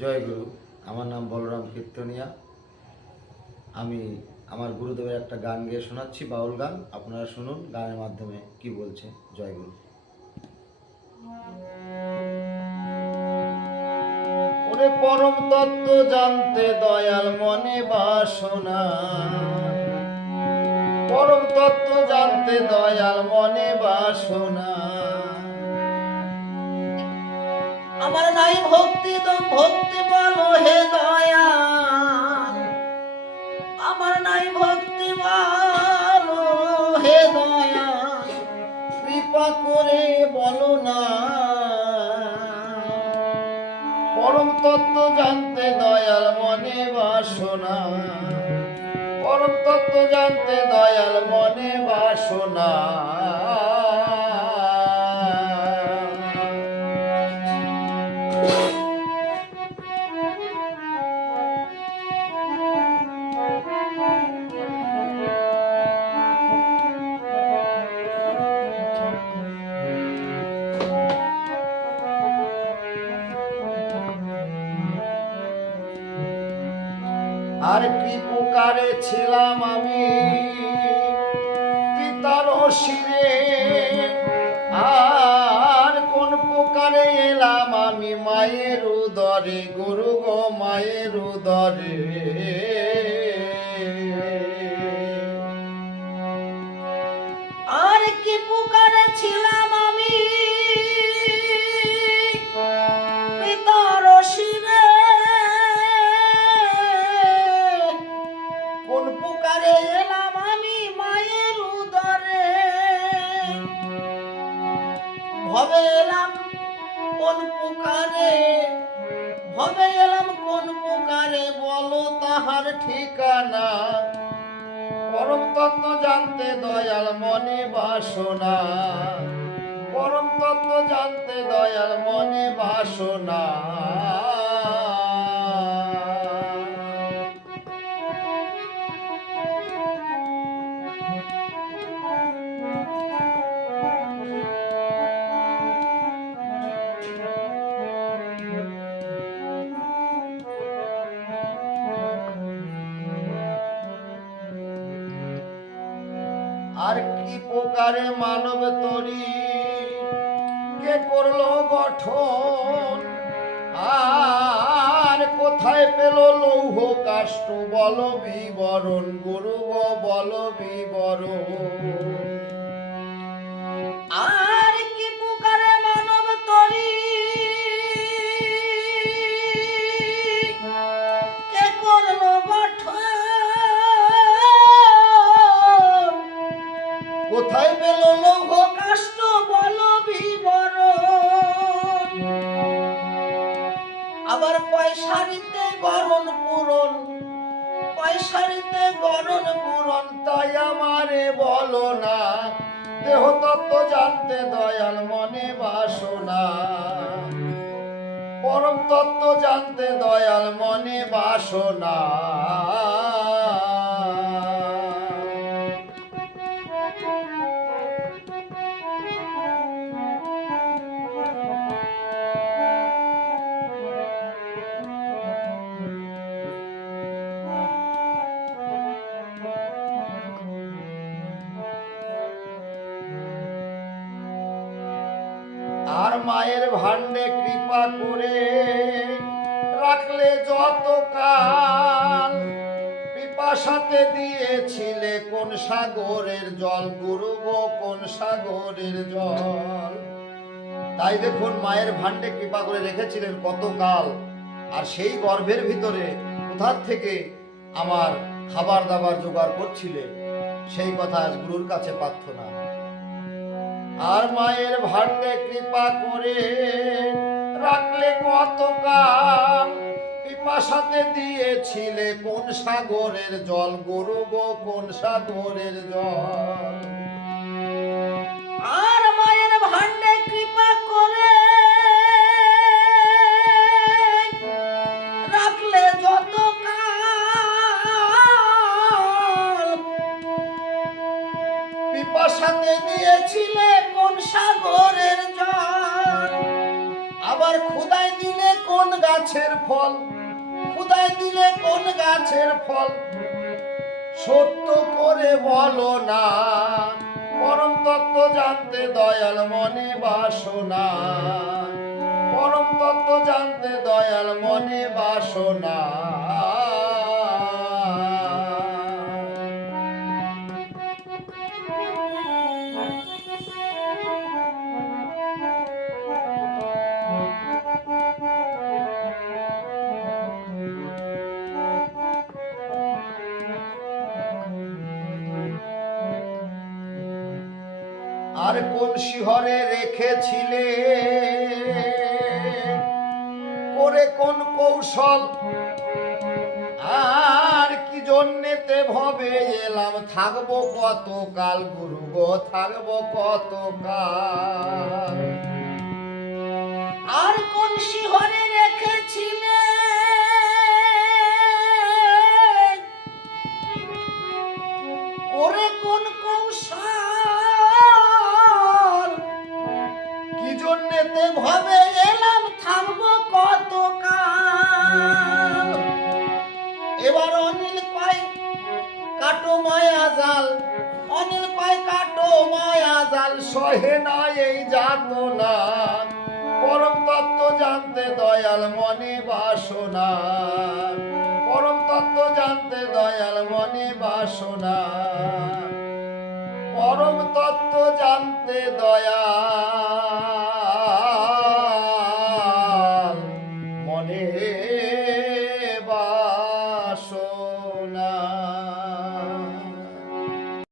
জয় গুরু। আমার নাম বলরাম কীর্তনিয়া। আমি আমার গুরুদেবের একটা গান গেয়ে শোনাচ্ছি, বাউল গান। আপনারা শুনুন গানের মাধ্যমে কি বলছে। জয় গুরু। ওরে পরম তত্ত্ব জানতে দয়াল মনে বাসনা, পরম তত্ত্ব জানতে দয়াল মনে বাসনা। আমার নাই ভক্তি তো ভক্তি বলো হে দয়াল, আমার নাই ভক্তি বলো হে দয়াল, কৃপা করে বলো না। পরম তত্ত্ব জানতে দয়াল মনে বাসনা, পরম তত্ত্ব জানতে দয়াল মনে বাসনা। আর কি প্রকারে ছিলাম আমি পিতার শিরে, আর কোন প্রকারে এলাম আমি মায়ের উদরে, গুরু গো মায়ের উদরে। আর কি প্রকারে ছিলাম আমি পিতার শিরে, কোন প্রকারে এলাম আমি মায়ের উদরে। ভবে এলাম কোন প্রকারে, ভবে এলাম কোন প্রকারে, বলো তাহার ঠিকানা। পরম তত্ত্ব জানতে দয়াল মনে বাসনা, পরম তত্ত্ব জানতে দয়াল মনে বাসনা। আর কি প্রকারে মানব তরি কে করলো গঠন, আর কোথায় পেল লৌহ কাষ্ঠ, বল বিবরণ গুরু গো বল বিবরণ। আর কি প্রকারে মানব তরি কে করলো গঠন, কোথায় পেল লৌহ কাষ্ঠ, বল বিবরণ। আবার পয়সারিতে গরণ পূরণ, পয়সারিতে গরণ পূরণ, তাই আমারে বলো না। দেহ তত্ত্ব জানতে দয়াল মনে বাসনা, পরম তত্ত্ব জানতে দয়াল মনে বাসনা। আর মায়ের ভান্ডে কৃপা করে রাখলে যত কাল, পিপাসাতে দিয়েছিলে কোন সাগরের জল, গুরু গো কোন সাগরের জল। তাই দেখুন মায়ের ভান্ডে কৃপা করে রেখেছিলেন কত কাল, আর সেই গর্ভের ভিতরে কোথার থেকে আমার খাবার দাবার জোগাড় করছিলেন, সেই কথা আজ গুরুর কাছে প্রার্থনা। আর মায়ের ভান্ডে কৃপা করে রাখলে কত কাল, পিপাসাতে দিয়েছিলে কোন সাগরের জল, গুরু গো কোন সাগরের জল। আর মায়ের ভান্ডে কৃপা করে রাখলে যত কাল, পিপাসাতে দিয়েছিলে কোন সাগরের জল। আবার ক্ষুধায় দিলে কোন গাছের ফল, খুদাই দিলে কোন গাছের ফল, সত্য করে বলো না। পরম তত্ত্ব জানতে দয়াল মনে বাসনা, পরম তত্ত্ব জানতে দয়াল মনে বাসনা। আর কোন শিহরে রেখেছিলে করে কোন কৌশল, আর কি জন্যেতে ভবে এলাম, থাকবো কতকাল গুরু গো, থাকবো কতকাল। আর কোন শিহরে রেখেছিলে করে কোন কৌশল, কি জন্যেতে ভবে এলাম থামবো কতকাল। এবার অনিল কয় কাটো মায়া জাল, অনিল কয় কাটো মায়া জাল, সহে না এই যাতনা। পরম তত্ত্ব জানতে দয়াল মনে বাসনা, পরম তত্ত্ব জানতে দয়াল মনে বাসনা, পরম তত্ত্ব জানতে দয়াল